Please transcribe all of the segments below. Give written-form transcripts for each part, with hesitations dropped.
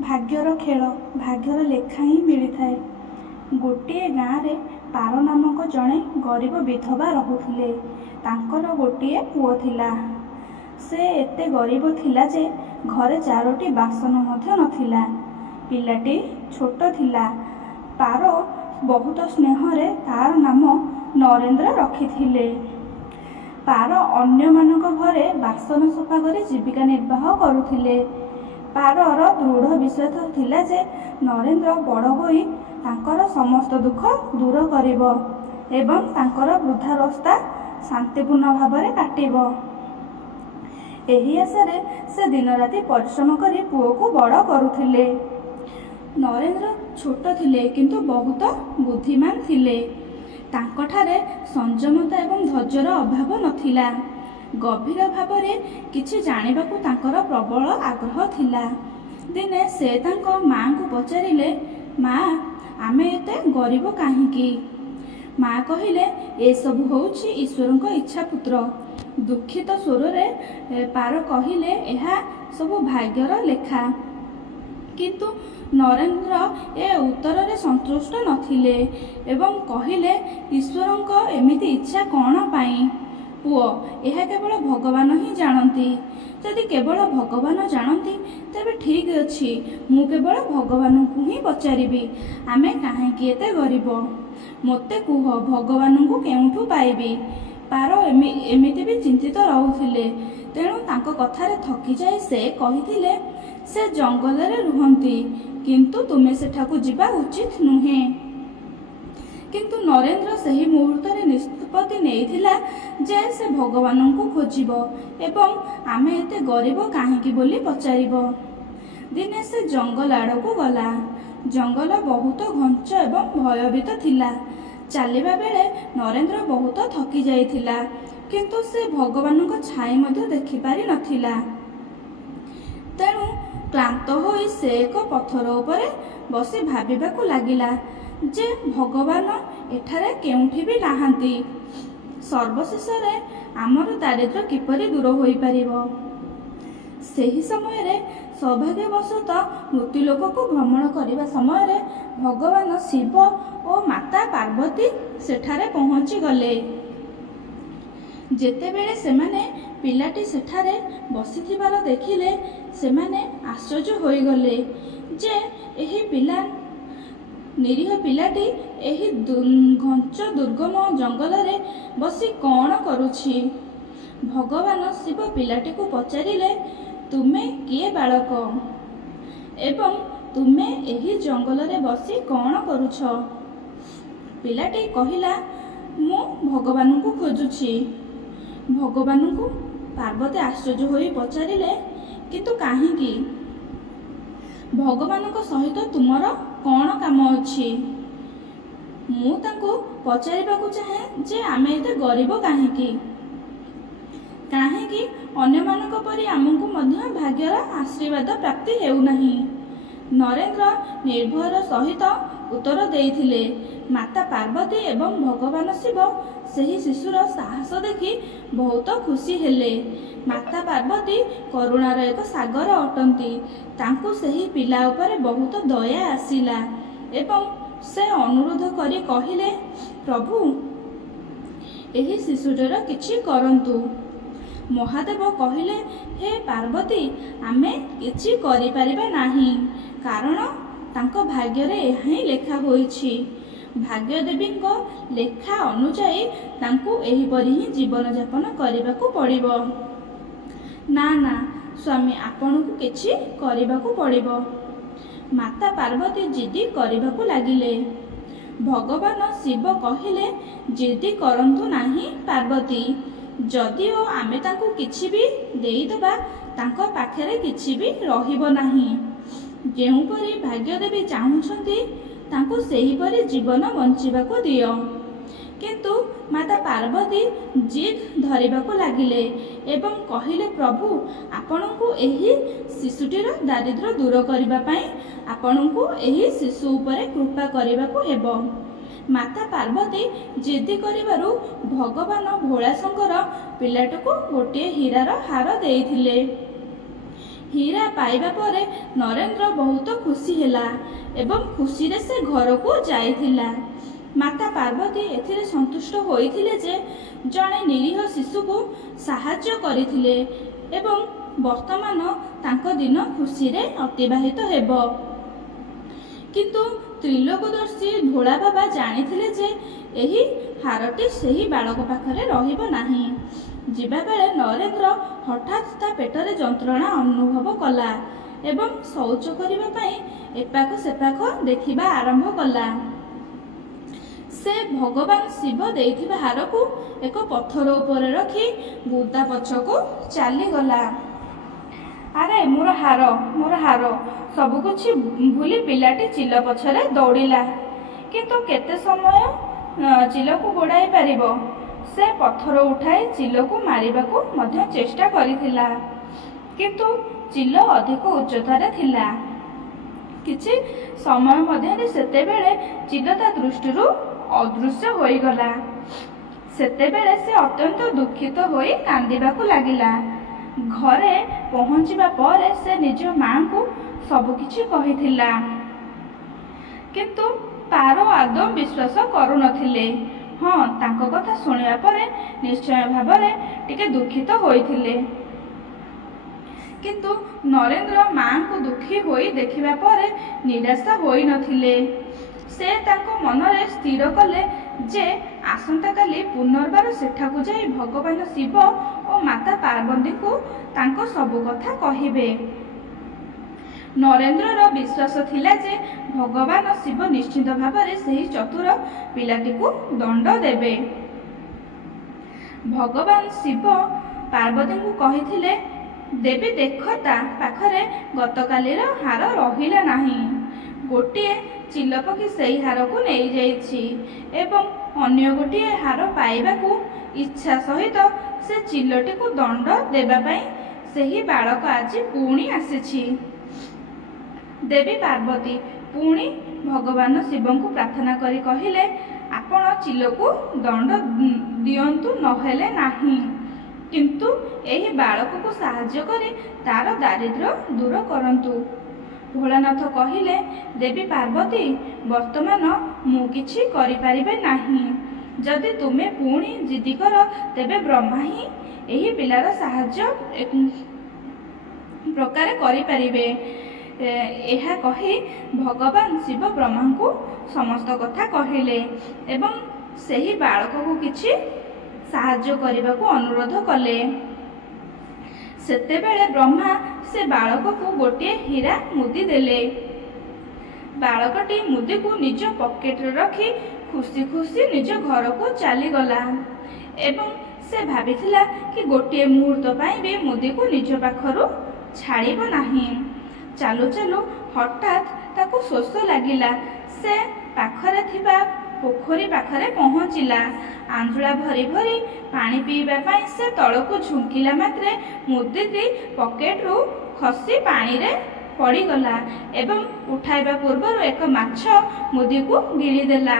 ଭାଗ୍ୟର ଖେଳ, ଭାଗ୍ୟର ଲେଖା ହିଁ ମିଳିଥାଏ। ଗୋଟିଏ ଗାଁରେ ପାର ନାମକ ଜଣେ ଗରିବ ବିଧବା ରହୁଥିଲେ। ତାଙ୍କର ଗୋଟିଏ ପୁଅ ଥିଲା। ସେ ଏତେ ଗରିବ ଥିଲା ଯେ ଘରେ 4ଟି ବାସନ ମଧ୍ୟ ନଥିଲା। ପିଲାଟି ଛୋଟ ଥିଲା। ପାର ବହୁତ ସ୍ନେହରେ ତାର ନାମ ନରେନ୍ଦ୍ର ରଖିଥିଲେ। ପାର ଅନ୍ୟମାନଙ୍କ ଘରେ ବାସନ ସଫା କରି ଜୀବିକା ନିର୍ବାହ କରୁଥିଲେ। ପାରର ଦୃଢ଼ ବିଶ୍ୱାସ ଥିଲା ଯେ ନରେନ୍ଦ୍ର ବଡ଼ ହୋଇ ତାଙ୍କର ସମସ୍ତ ଦୁଃଖ ଦୂର କରିବ ଏବଂ ତାଙ୍କର ବୃଦ୍ଧାବସ୍ଥା ଶାନ୍ତିପୂର୍ଣ୍ଣ ଭାବରେ କାଟିବ। ଏହି ଆଶାରେ ସେ ଦିନରାତି ପରିଶ୍ରମ କରି ପୁଅକୁ ବଡ଼ କରୁଥିଲେ। ନରେନ୍ଦ୍ର ଛୋଟ ଥିଲେ କିନ୍ତୁ ବହୁତ ବୁଦ୍ଧିମାନ ଥିଲେ। ତାଙ୍କଠାରେ ସଂଯମତା ଏବଂ ଧୈର୍ଯ୍ୟର ଅଭାବ ନଥିଲା। ଗଭୀର ଭାବରେ କିଛି ଜାଣିବାକୁ ତାଙ୍କର ପ୍ରବଳ ଆଗ୍ରହ ଥିଲା। ଦିନେ ସେ ତାଙ୍କ ମାଆଙ୍କୁ ପଚାରିଲେ, "ମା, ଆମେ ଏତେ ଗରିବ କାହିଁକି?" ମା କହିଲେ, "ଏସବୁ ହେଉଛି ଈଶ୍ୱରଙ୍କ ଇଚ୍ଛା ପୁତ୍ର।" ଦୁଃଖିତ ସ୍ୱରରେ ପାର କହିଲେ, "ଏହା ସବୁ ଭାଗ୍ୟର ଲେଖା।" କିନ୍ତୁ ନରେନ୍ଦ୍ର ଏ ଉତ୍ତରରେ ସନ୍ତୁଷ୍ଟ ନଥିଲେ ଏବଂ କହିଲେ, "ଈଶ୍ୱରଙ୍କ ଏମିତି ଇଚ୍ଛା କ'ଣ ପାଇଁ?" "ପୁଅ, ଏହା କେବଳ ଭଗବାନ ହିଁ ଜାଣନ୍ତି। ଯଦି କେବଳ ଭଗବାନ ଜାଣନ୍ତି ତେବେ ଠିକ୍ ଅଛି। ମୁଁ କେବଳ ଭଗବାନଙ୍କୁ ହିଁ ପଚାରିବି, ଆମେ କାହିଁକି ଏତେ ଗରିବ? ମୋତେ କୁହ, ଭଗବାନଙ୍କୁ କେଉଁଠୁ ପାଇବି?" ପାର ଏମିତି ବି ଚିନ୍ତିତ ରହୁଥିଲେ। ତେଣୁ ତାଙ୍କ କଥାରେ ଥକିଯାଇ ସେ କହିଥିଲେ, "ସେ ଜଙ୍ଗଲରେ ରୁହନ୍ତି, କିନ୍ତୁ ତୁମେ ସେଠାକୁ ଯିବା ଉଚିତ ନୁହେଁ।" କିନ୍ତୁ ନରେନ୍ଦ୍ର ସେହି ମୁହୂର୍ତ୍ତରେ ନିଷ୍ପତ୍ତି ନେଇଥିଲା ଯେ ସେ ଭଗବାନଙ୍କୁ ଖୋଜିବ ଏବଂ ଆମେ ଏତେ ଗରିବ କାହିଁକି ବୋଲି ପଚାରିବ। ଦିନେ ସେ ଜଙ୍ଗଲ ଆଡ଼କୁ ଗଲା। ଜଙ୍ଗଲ ବହୁତ ଘଞ୍ଚ ଏବଂ ଭୟଭୀତ ଥିଲା। ଚାଲିବା ବେଳେ ନରେନ୍ଦ୍ର ବହୁତ ଥକି ଯାଇଥିଲା, କିନ୍ତୁ ସେ ଭଗବାନଙ୍କ ଛାଇ ମଧ୍ୟ ଦେଖିପାରି ନଥିଲା। ତେଣୁ କ୍ଳାନ୍ତ ହୋଇ ସେ ଏକ ପଥର ଉପରେ ବସି ଭାବିବାକୁ ଲାଗିଲା ଯେ ଭଗବାନ ଏଠାରେ କେଉଁଠି ବି ନାହାନ୍ତି। ସର୍ବଶେଷରେ ଆମର ଦାରିଦ୍ର୍ୟ କିପରି ଦୂର ହୋଇପାରିବ? ସେହି ସମୟରେ ସୌଭାଗ୍ୟବଶତଃ ମୃତ୍ୟୁଲୋକକୁ ଭ୍ରମଣ କରିବା ସମୟରେ ଭଗବାନ ଶିବ ଓ ମାତା ପାର୍ବତୀ ସେଠାରେ ପହଞ୍ଚିଗଲେ। ଯେତେବେଳେ ସେମାନେ ପିଲାଟି ସେଠାରେ ବସିଥିବାର ଦେଖିଲେ, ସେମାନେ ଆଶ୍ଚର୍ଯ୍ୟ ହୋଇଗଲେ ଯେ ଏହି ନିରୀହ ପିଲାଟି ଏହି ଘଞ୍ଚ ଦୁର୍ଗମ ଜଙ୍ଗଲରେ ବସି କ'ଣ କରୁଛି? ଭଗବାନ ଶିବ ପିଲାଟିକୁ ପଚାରିଲେ, "ତୁମେ କିଏ ବାଳକ? ଏବଂ ତୁମେ ଏହି ଜଙ୍ଗଲରେ ବସି କ'ଣ କରୁଛ?" ପିଲାଟି କହିଲା, "ମୁଁ ଭଗବାନଙ୍କୁ ଖୋଜୁଛି।" ଭଗବାନଙ୍କୁ ପାର୍ବତୀ ଆଶ୍ଚର୍ଯ୍ୟ ହୋଇ ପଚାରିଲେ, "କିନ୍ତୁ କାହିଁକି? ଭଗବାନଙ୍କ ସହିତ ତୁମର କ'ଣ କାମ ଅଛି?" ମୁଁ ତାଙ୍କୁ ପଚାରିବାକୁ ଚାହେଁ ଯେ ଆମେ ଏତେ ଗରିବ କାହିଁକି? କାହିଁକି ଅନ୍ୟମାନଙ୍କ ପରି ଆମକୁ ମଧ୍ୟ ଭାଗ୍ୟର ଆଶୀର୍ବାଦ ପ୍ରାପ୍ତି ହେଉନାହିଁ? ନରେନ୍ଦ୍ର ନିର୍ଭୟର ସହିତ ଉତ୍ତର ଦେଇଥିଲେ। ମାତା ପାର୍ବତୀ ଏବଂ ଭଗବାନ ଶିବ ସେହି ଶିଶୁର ସାହସ ଦେଖି ବହୁତ ଖୁସି ହେଲେ। ମାତା ପାର୍ବତୀ କରୁଣାର ଏକ ସାଗର ଅଟନ୍ତି। ତାଙ୍କୁ ସେହି ପିଲା ଉପରେ ବହୁତ ଦୟା ଆସିଲା ଏବଂ ସେ ଅନୁରୋଧ କରି କହିଲେ, "ପ୍ରଭୁ, ଏହି ଶିଶୁଟିର କିଛି କରନ୍ତୁ।" ମହାଦେବ କହିଲେ, "ହେ ପାର୍ବତୀ, ଆମେ କିଛି କରିପାରିବା ନାହିଁ, କାରଣ ତାଙ୍କ ଭାଗ୍ୟରେ ଏହା ହିଁ ଲେଖା ହୋଇଛି। ଭାଗ୍ୟଦେବୀଙ୍କ ଲେଖା ଅନୁଯାୟୀ ତାଙ୍କୁ ଏହିପରି ହିଁ ଜୀବନଯାପନ କରିବାକୁ ପଡ଼ିବ।" "ନା ନା ସ୍ୱାମୀ, ଆପଣଙ୍କୁ କିଛି କରିବାକୁ ପଡ଼ିବ।" ମାତା ପାର୍ବତୀ ଜିଦି କରିବାକୁ ଲାଗିଲେ। ଭଗବାନ ଶିବ କହିଲେ, "ଜିଦି କରନ୍ତୁ ନାହିଁ ପାର୍ବତୀ। ଯଦିଓ ଆମେ ତାଙ୍କୁ କିଛି ବି ଦେଇଦେବା, ତାଙ୍କ ପାଖରେ କିଛି ବି ରହିବ ନାହିଁ। ଯେଉଁପରି ଭାଗ୍ୟଦେବୀ ଚାହୁଁଛନ୍ତି ତାଙ୍କୁ ସେହିପରି ଜୀବନ ବଞ୍ଚିବାକୁ ଦିଅ।" କିନ୍ତୁ ମାତା ପାର୍ବତୀ ଜିଦ୍ ଧରିବାକୁ ଲାଗିଲେ ଏବଂ କହିଲେ, "ପ୍ରଭୁ, ଆପଣଙ୍କୁ ଏହି ଶିଶୁଟିର ଦାରିଦ୍ର୍ୟ ଦୂର କରିବା ପାଇଁ ଆପଣଙ୍କୁ ଏହି ଶିଶୁ ଉପରେ କୃପା କରିବାକୁ ହେବ।" ମାତା ପାର୍ବତୀ ଜିଦି କରିବାରୁ ଭଗବାନ ଭୋଳାଶଙ୍କର ପିଲାଟିକୁ ଗୋଟିଏ ହୀରାର ହାର ଦେଇଥିଲେ। ହୀରା ପାଇବା ପରେ ନରେନ୍ଦ୍ର ବହୁତ ଖୁସି ହେଲା ଏବଂ ଖୁସିରେ ସେ ଘରକୁ ଯାଇଥିଲା। ମାତା ପାର୍ବତୀ ଏଥିରେ ସନ୍ତୁଷ୍ଟ ହୋଇଥିଲେ ଯେ ଜଣେ ନିରୀହ ଶିଶୁକୁ ସାହାଯ୍ୟ କରିଥିଲେ ଏବଂ ବର୍ତ୍ତମାନ ତାଙ୍କ ଦିନ ଖୁସିରେ ଅତିବାହିତ ହେବ। କିନ୍ତୁ ତ୍ରିଲୋକଦର୍ଶୀ ଭୋଳା ବାବା ଜାଣିଥିଲେ ଯେ ଏହି ହାରଟି ସେହି ବାଳକ ପାଖରେ ରହିବ ନାହିଁ। ଯିବାବେଳେ ନରେନ୍ଦ୍ର ହଠାତ୍ ତା ପେଟରେ ଯନ୍ତ୍ରଣା ଅନୁଭବ କଲା ଏବଂ ଶୌଚ କରିବା ପାଇଁ ଏପାଖ ସେପାଖ ଦେଖିବା ଆରମ୍ଭ କଲା। ସେ ଭଗବାନ ଶିବ ଦେଇଥିବା ହାରକୁ ଏକ ପଥର ଉପରେ ରଖି ବୁଦା ପଛକୁ ଚାଲିଗଲା। ଆରେ ମୋର ହାର ସବୁକିଛି ଭୁଲି ପିଲାଟି ଚିଲ ପଛରେ ଦୌଡ଼ିଲା। କିନ୍ତୁ କେତେ ସମୟ ଚିଲକୁ ଗୋଡ଼ାଇ ପାରିବ? ସେ ପଥର ଉଠାଇ ଚିଲକୁ ମାରିବାକୁ ମଧ୍ୟ ଚେଷ୍ଟା କରିଥିଲା, କିନ୍ତୁ ଚିଲ ଅଧିକ ଉଚ୍ଚତାରେ ଥିଲା। କିଛି ସମୟ ମଧ୍ୟରେ ସେତେବେଳେ ଚିଲ ତା ଦୃଷ୍ଟିରୁ ଅଦୃଶ୍ୟ ହୋଇଗଲା। ସେତେବେଳେ ସେ ଅତ୍ୟନ୍ତ ଦୁଃଖିତ ହୋଇ କାନ୍ଦିବାକୁ ଲାଗିଲା। ଘରେ ପହଞ୍ଚିବା ପରେ ସେ ନିଜ ମାଙ୍କୁ ସବୁକିଛି କହିଥିଲା, କିନ୍ତୁ ପାର ଆଦୌ ବିଶ୍ୱାସ କରୁନଥିଲେ। ହଁ, ତାଙ୍କ କଥା ଶୁଣିବା ପରେ ନିଶ୍ଚୟ ଭାବରେ ଟିକେ ଦୁଃଖିତ ହୋଇଥିଲେ। କିନ୍ତୁ ନରେନ୍ଦ୍ର ମାଙ୍କୁ ଦୁଃଖୀ ହୋଇ ଦେଖିବା ପରେ ନିରାଶ ହୋଇନଥିଲେ। ସେ ତାଙ୍କ ମନରେ ସ୍ଥିର କଲେ ଯେ ଆସନ୍ତାକାଲି ପୁନର୍ବାର ସେଠାକୁ ଯାଇ ଭଗବାନ ଶିବ ଓ ମାତା ପାର୍ବତୀଙ୍କୁ ତାଙ୍କ ସବୁ କଥା କହିବେ। ନରେନ୍ଦ୍ରର ବିଶ୍ୱାସ ଥିଲା ଯେ ଭଗବାନ ଶିବ ନିଶ୍ଚିତ ଭାବରେ ସେହି ଚତୁର ପିଲାଟିକୁ ଦଣ୍ଡ ଦେବେ। ଭଗବାନ ଶିବ ପାର୍ବତୀଙ୍କୁ କହିଥିଲେ, ଦେବୀ ଦେଖ, ତା ପାଖରେ ଗତକାଲିର ହାର ରହିଲା ନାହିଁ। ଗୋଟିଏ ଚିଲପକ୍ଷୀ ସେହି ହାରକୁ ନେଇଯାଇଛି ଏବଂ ଅନ୍ୟ ଗୋଟିଏ ହାର ପାଇବାକୁ ଇଚ୍ଛା ସହିତ ସେ ଚିଲଟିକୁ ଦଣ୍ଡ ଦେବା ପାଇଁ ସେହି ବାଳକ ଆଜି ପୁଣି ଆସିଛି। ଦେବୀ ପାର୍ବତୀ ପୁଣି ଭଗବାନ ଶିବଙ୍କୁ ପ୍ରାର୍ଥନା କରି କହିଲେ, ଆପଣ ଚିଲକୁ ଦଣ୍ଡ ଦିଅନ୍ତୁ, ନହେଲେ ନାହିଁ, କିନ୍ତୁ ଏହି ବାଳକକୁ ସାହାଯ୍ୟ କରି ତାର ଦାରିଦ୍ର୍ୟ ଦୂର କରନ୍ତୁ। ଭୋଳାନାଥ କହିଲେ, ଦେବୀ ପାର୍ବତୀ, ବର୍ତ୍ତମାନ ମୁଁ କିଛି କରିପାରିବେ ନାହିଁ। ଯଦି ତୁମେ ପୁଣି ଜିଦି କର, ତେବେ ବ୍ରହ୍ମା ହିଁ ଏହି ପିଲାର ସାହାଯ୍ୟ ପ୍ରକାରେ କରିପାରିବେ। ଏହା କହି ଭଗବାନ ଶିବ ବ୍ରହ୍ମାଙ୍କୁ ସମସ୍ତ କଥା କହିଲେ ଏବଂ ସେହି ବାଳକକୁ କିଛି ସାହାଯ୍ୟ କରିବାକୁ ଅନୁରୋଧ କଲେ। ସେତେବେଳେ ବ୍ରହ୍ମା ସେ ବାଳକକୁ ଗୋଟିଏ ହୀରା ମୁଦି ଦେଲେ। ବାଳକଟି ମୁଦିକୁ ନିଜ ପକେଟରେ ରଖି ଖୁସି ଖୁସି ନିଜ ଘରକୁ ଚାଲିଗଲା ଏବଂ ସେ ଭାବିଥିଲା କି ଗୋଟିଏ ମୁହୂର୍ତ୍ତ ପାଇଁ ବି ମୁଦିକୁ ନିଜ ପାଖରୁ ଛାଡ଼ିବ ନାହିଁ। ଚାଲୁ ଚାଲୁ ହଠାତ୍ ତାକୁ ଶୋଷ ଲାଗିଲା। ସେ ପାଖରେ ଥିବା ପୋଖରୀ ପାଖରେ ପହଞ୍ଚିଲା। ଆଞ୍ଜୁଳା ଭରି ଭରି ପାଣି ପିଇବା ପାଇଁ ସେ ତଳକୁ ଝୁଙ୍କିଲା ମାତ୍ରେ ମୁଦିଟି ପକେଟରୁ ଖସି ପାଣିରେ ପଡ଼ିଗଲା ଏବଂ ଉଠାଇବା ପୂର୍ବରୁ ଏକ ମାଛ ମୁଦିକୁ ଗିଳିଦେଲା।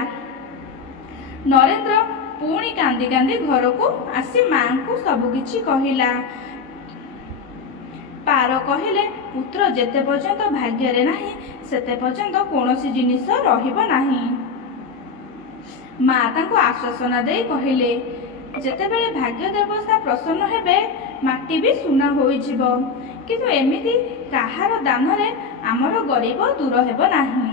ନରେନ୍ଦ୍ର ପୁଣି କାନ୍ଦି କାନ୍ଦି ଘରକୁ ଆସି ମାଙ୍କୁ ସବୁକିଛି କହିଲା। ପାର କହିଲେ, ପୁତ୍ର ଯେତେ ପର୍ଯ୍ୟନ୍ତ ଭାଗ୍ୟରେ ନାହିଁ ସେତେ ପର୍ଯ୍ୟନ୍ତ କୌଣସି ଜିନିଷ ରହିବ ନାହିଁ। ମା ତାଙ୍କୁ ଆଶ୍ୱାସନା ଦେଇ କହିଲେ, ଯେତେବେଳେ ଭାଗ୍ୟ ଦେବତା ପ୍ରସନ୍ନ ହେବେ ମାଟି ବି ସୁନା ହୋଇଯିବ, କିନ୍ତୁ ଏମିତି କାହାର ଦାନରେ ଆମର ଗରିବ ଦୂର ହେବ ନାହିଁ।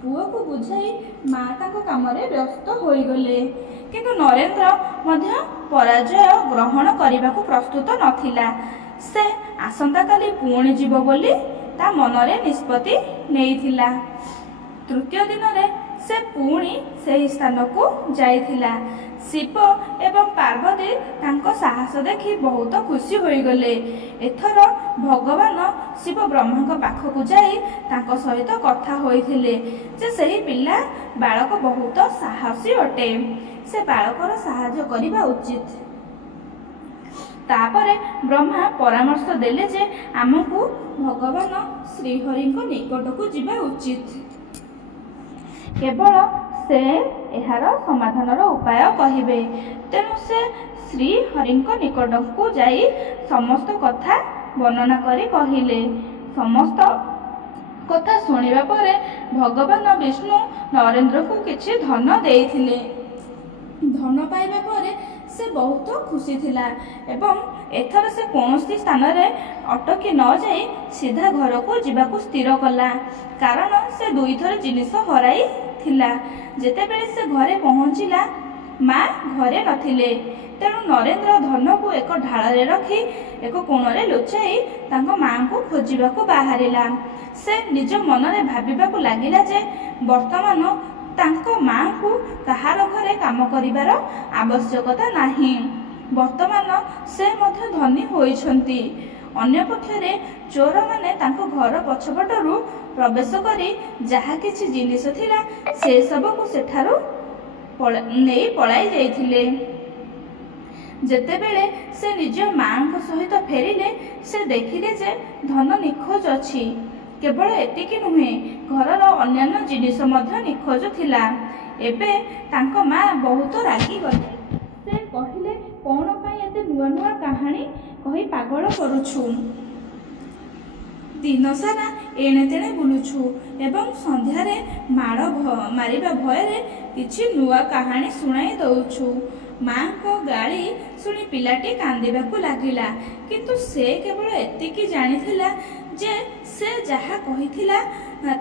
ପୁଅକୁ ବୁଝାଇ ମା ତାଙ୍କ କାମରେ ବ୍ୟସ୍ତ ହୋଇଗଲେ, କିନ୍ତୁ ନରେନ୍ଦ୍ର ମଧ୍ୟ ପରାଜୟ ଗ୍ରହଣ କରିବାକୁ ପ୍ରସ୍ତୁତ ନଥିଲା। ସେ ଆସନ୍ତାକାଲି ପୁଣି ଯିବ ବୋଲି ତା ମନରେ ନିଷ୍ପତ୍ତି ନେଇଥିଲା। ତୃତୀୟ ଦିନରେ ସେ ପୁଣି ସେହି ସ୍ଥାନକୁ ଯାଇଥିଲା। ଶିବ ଏବଂ ପାର୍ବତୀ ତାଙ୍କ ସାହସ ଦେଖି ବହୁତ ଖୁସି ହୋଇଗଲେ। ଏଥର ଭଗବାନ ଶିବ ବ୍ରହ୍ମାଙ୍କ ପାଖକୁ ଯାଇ ତାଙ୍କ ସହିତ କଥା ହୋଇଥିଲେ ଯେ ସେହି ପିଲା ବାଳକ ବହୁତ ସାହସୀ ଅଟେ, ସେ ବାଳକର ସାହାଯ୍ୟ କରିବା ଉଚିତ। ତାପରେ ବ୍ରହ୍ମା ପରାମର୍ଶ ଦେଲେ ଯେ ଆମକୁ ଭଗବାନ ଶ୍ରୀହରିଙ୍କ ନିକଟକୁ ଯିବା ଉଚିତ। କେବଳ ସେ ଏହାର ସମାଧାନର ଉପାୟ କହିବେ। ତେଣୁ ସେ ଶ୍ରୀହରିଙ୍କ ନିକଟକୁ ଯାଇ ସମସ୍ତ କଥା ବର୍ଣ୍ଣନା କରି କହିଲେ। ସମସ୍ତ କଥା ଶୁଣିବା ପରେ ଭଗବାନ ବିଷ୍ଣୁ ନରେନ୍ଦ୍ରକୁ କିଛି ଧନ ଦେଇଥିଲେ। ଧନ ପାଇବା ପରେ ସେ ବହୁତ ଖୁସି ଥିଲା ଏବଂ ଏଥର ସେ କୌଣସି ସ୍ଥାନରେ ଅଟକି ନ ଯାଇ ସିଧା ଘରକୁ ଯିବାକୁ ସ୍ଥିର କଲା। କାରଣ ସେ ଦୁଇଥର ଜିନିଷ ହରାଇଥିଲା। ଯେତେବେଳେ ସେ ଘରେ ପହଞ୍ଚିଲା, ମା ଘରେ ନଥିଲେ। ତେଣୁ ନରେନ୍ଦ୍ର ଧନକୁ ଏକ ଢାଳରେ ରଖି ଏକ କୋଣରେ ଲୁଚାଇ ତାଙ୍କ ମାଙ୍କୁ ଖୋଜିବାକୁ ବାହାରିଲା। ସେ ନିଜ ମନରେ ଭାବିବାକୁ ଲାଗିଲା ଯେ ବର୍ତ୍ତମାନ ତାଙ୍କ ମାଙ୍କୁ କାହାର ଘରେ କାମ କରିବାର ଆବଶ୍ୟକତା ନାହିଁ। ବର୍ତ୍ତମାନ ସେ ମଧ୍ୟ ଧନୀ ହୋଇଛନ୍ତି। ଅନ୍ୟପକ୍ଷରେ ଚୋରମାନେ ତାଙ୍କ ଘର ପଛପଟରୁ ପ୍ରବେଶ କରି ଯାହା କିଛି ଜିନିଷ ଥିଲା ସେସବୁକୁ ସେଠାରୁ ନେଇ ପଳାଇ ଯାଇଥିଲେ। ଯେତେବେଳେ ସେ ନିଜ ମାଙ୍କ ସହିତ ଫେରିଲେ, ସେ ଦେଖିଲେ ଯେ ଧନ ନିଖୋଜ ଅଛି। କେବଳ ଏତିକି ନୁହେଁ, ଘରର ଅନ୍ୟାନ୍ୟ ଜିନିଷ ମଧ୍ୟ ନିଖୋଜ ଥିଲା। ଏବେ ତାଙ୍କ ମା ବହୁତ ରାଗିଗଲେ। ସେ କହିଲେ, କ'ଣ ପାଇଁ ଏତେ ନୂଆ ନୂଆ କାହାଣୀ କହି ପାଗଳ କରୁଛୁ? ଦିନସାରା ଏଣେ ତେଣେ ବୁଲୁଛୁ ଏବଂ ସନ୍ଧ୍ୟାରେ ମାଡ଼ ମାରିବା ଭୟରେ କିଛି ନୂଆ କାହାଣୀ ଶୁଣାଇ ଦେଉଛୁ। ମାଙ୍କ ଗାଳି ଶୁଣି ପିଲାଟି କାନ୍ଦିବାକୁ ଲାଗିଲା। କିନ୍ତୁ ସେ କେବଳ ଏତିକି ଜାଣିଥିଲା ଯେ ସେ ଯାହା କହିଥିଲା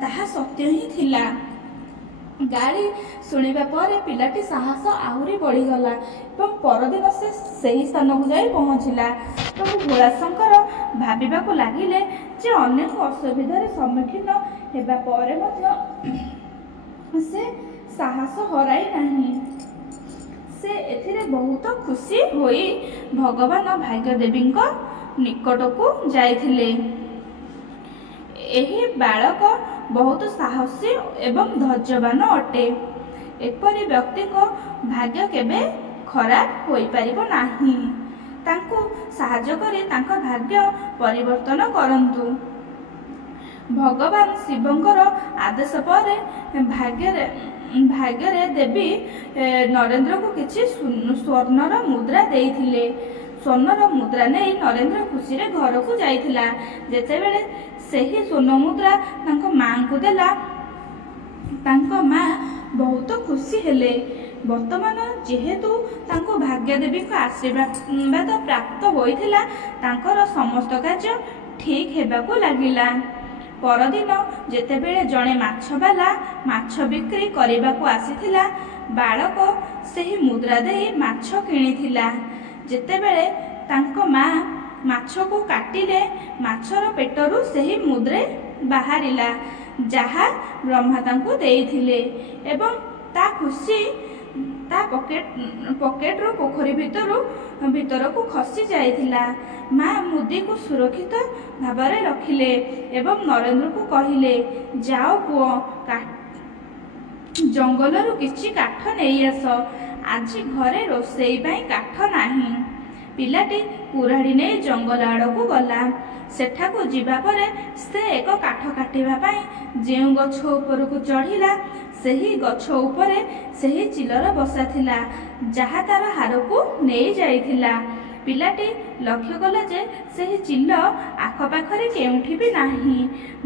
ତାହା ସତ୍ୟ ହିଁ ଥିଲା। ଗାଳି ଶୁଣିବା ପରେ ପିଲାଟି ସାହସ ଆହୁରି ବଢ଼ିଗଲା ଏବଂ ପରଦିନ ସେ ସେହି ସ୍ଥାନକୁ ଯାଇ ପହଞ୍ଚିଲା। ପ୍ରଭୁ ଭୋଳାଶଙ୍କର ଭାବିବାକୁ ଲାଗିଲେ ଯେ ଅନେକ ଅସୁବିଧାର ସମ୍ମୁଖୀନ ହେବା ପରେ ମଧ୍ୟ ସେ ସାହସ ହରାଇ ନାହିଁ। ସେ ଏଥିରେ ବହୁତ ଖୁସି ହୋଇ ଭଗବାନ ଭାଗ୍ୟଦେବୀଙ୍କ ନିକଟକୁ ଯାଇଥିଲେ। ଏହି ବାଳକ ବହୁତ ସାହସୀ ଏବଂ ଧୈର୍ଯ୍ୟବାନ ଅଟେ। ଏପରି ବ୍ୟକ୍ତିଙ୍କ ଭାଗ୍ୟ କେବେ ଖରାପ ହୋଇପାରିବ ନାହିଁ। ତାଙ୍କୁ ସାହାଯ୍ୟ କରି ତାଙ୍କ ଭାଗ୍ୟ ପରିବର୍ତ୍ତନ କରନ୍ତୁ। ଭଗବାନ ଶିବଙ୍କର ଆଦେଶ ପରେ ଭାଗ୍ୟରେ ଦେବୀ ନରେନ୍ଦ୍ରକୁ କିଛି ସ୍ୱର୍ଣ୍ଣର ମୁଦ୍ରା ଦେଇଥିଲେ। ସ୍ୱର୍ଣ୍ଣର ମୁଦ୍ରା ନେଇ ନରେନ୍ଦ୍ର ଖୁସିରେ ଘରକୁ ଯାଇଥିଲା। ଯେତେବେଳେ ସେହି ସ୍ୱର୍ଣ୍ଣ ମୁଦ୍ରା ତାଙ୍କ ମାଙ୍କୁ ଦେଲା, ତାଙ୍କ ମା ବହୁତ ଖୁସି ହେଲେ। ବର୍ତ୍ତମାନ ଯେହେତୁ ତାଙ୍କୁ ଭାଗ୍ୟଦେବୀଙ୍କ ଆଶୀର୍ବାଦ ପ୍ରାପ୍ତ ହୋଇଥିଲା, ତାଙ୍କର ସମସ୍ତ କାର୍ଯ୍ୟ ଠିକ୍ ହେବାକୁ ଲାଗିଲା। ପରଦିନ ଯେତେବେଳେ ଜଣେ ମାଛବାଲା ମାଛ ବିକ୍ରି କରିବାକୁ ଆସିଥିଲା, ବାଳକ ସେହି ମୁଦ୍ରା ଦେଇ ମାଛ କିଣିଥିଲା। ଯେତେବେଳେ ତାଙ୍କ ମା ମାଛକୁ କାଟିଲେ, ମାଛର ପେଟରୁ ସେହି ମୁଦ୍ରା ବାହାରିଲା ଯାହା ବ୍ରହ୍ମା ତାଙ୍କୁ ଦେଇଥିଲେ ଏବଂ ତା ଖୁସି ତା ପକେଟରୁ ପୋଖରୀ ଭିତରକୁ ଖସି ଯାଇଥିଲା। ମା ମୁଦିକୁ ସୁରକ୍ଷିତ ଭାବରେ ରଖିଲେ ଏବଂ ନରେନ୍ଦ୍ରକୁ କହିଲେ, ଯାଅ ପୁଅ, ଜଙ୍ଗଲରୁ କିଛି କାଠ ନେଇ ଆସ। ଆଜି ଘରେ ରୋଷେଇ ପାଇଁ କାଠ ନାହିଁ। ପିଲାଟି କୁରାଢ଼ୀ ନେଇ ଜଙ୍ଗଲ ଆଡ଼କୁ ଗଲା। ସେଠାକୁ ଯିବା ପରେ ସେ ଏକ କାଠ କାଟିବା ପାଇଁ ଯେଉଁ ଗଛ ଉପରକୁ ଚଢ଼ିଲା, ସେହି ଗଛ ଉପରେ ସେହି ଚିଲର ବସା ଥିଲା ଯାହା ତାର ହାରକୁ ନେଇ ଯାଇଥିଲା। ପିଲାଟି ଲକ୍ଷ୍ୟ କଲା ଯେ ସେହି ଚିଲ ଆଖପାଖରେ କେଉଁଠି ବି ନାହିଁ।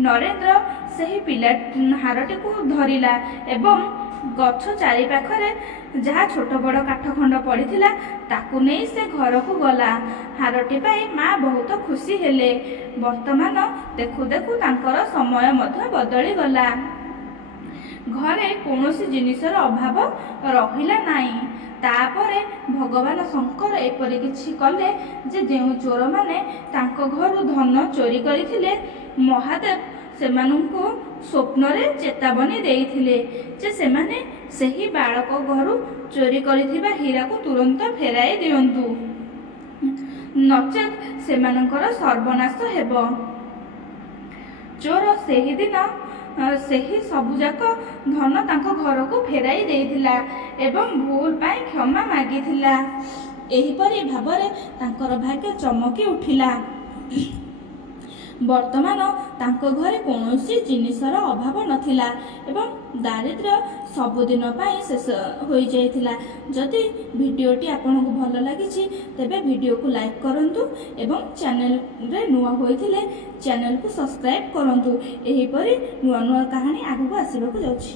ନରେନ୍ଦ୍ର ସେହି ହାରଟିକୁ ଧରିଲା ଏବଂ ଗଛ ଚାରିପାଖରେ ଯାହା ଛୋଟ ବଡ଼ କାଠ ଖଣ୍ଡ ପଡ଼ିଥିଲା ତାକୁ ନେଇ ସେ ଘରକୁ ଗଲା। ହାରଟି ପାଇ ମା ବହୁତ ଖୁସି ହେଲେ। ବର୍ତ୍ତମାନ ଦେଖୁ ଦେଖୁ ତାଙ୍କର ସମୟ ମଧ୍ୟ ବଦଳିଗଲା। ଘରେ କୌଣସି ଜିନିଷର ଅଭାବ ରହିଲା ନାହିଁ। ତାପରେ ଭଗବାନ ଶଙ୍କର ଏପରି କିଛି କଲେ ଯେ ଯେଉଁ ଚୋରମାନେ ତାଙ୍କ ଘରୁ ଧନ ଚୋରି କରିଥିଲେ, ମହାଦେବ ସେମାନଙ୍କୁ ସ୍ୱପ୍ନରେ ଚେତାବନୀ ଦେଇଥିଲେ ଯେ ସେମାନେ ସେହି ବାଳକ ଘରୁ ଚୋରି କରିଥିବା ହୀରାକୁ ତୁରନ୍ତ ଫେରାଇ ଦିଅନ୍ତୁ, ନଚେତ୍ ସେମାନଙ୍କର ସର୍ବନାଶ ହେବ। ଚୋର ସେହିଦିନ ସେହି ସବୁଯାକ ଧନ ତାଙ୍କ ଘରକୁ ଫେରାଇ ଦେଇଥିଲା ଏବଂ ଭୁଲ ପାଇଁ କ୍ଷମା ମାଗିଥିଲା। ଏହିପରି ଭାବରେ ତାଙ୍କର ଭାଗ୍ୟ ଚମକି ଉଠିଲା। ବର୍ତ୍ତମାନ ତାଙ୍କ ଘରେ କୌଣସି ଜିନିଷର ଅଭାବ ନଥିଲା ଏବଂ ଦାରିଦ୍ର୍ୟ ସବୁଦିନ ପାଇଁ ଶେଷ ହୋଇଯାଇଥିଲା। ଯଦି ଭିଡ଼ିଓଟି ଆପଣଙ୍କୁ ଭଲ ଲାଗିଛି ତେବେ ଭିଡ଼ିଓକୁ ଲାଇକ୍ କରନ୍ତୁ ଏବଂ ଚ୍ୟାନେଲରେ ନୂଆ ହୋଇଥିଲେ ଚ୍ୟାନେଲକୁ ସବସ୍କ୍ରାଇବ୍ କରନ୍ତୁ। ଏହିପରି ନୂଆ ନୂଆ କାହାଣୀ ଆଗକୁ ଆସିବାକୁ ଯାଉଛି।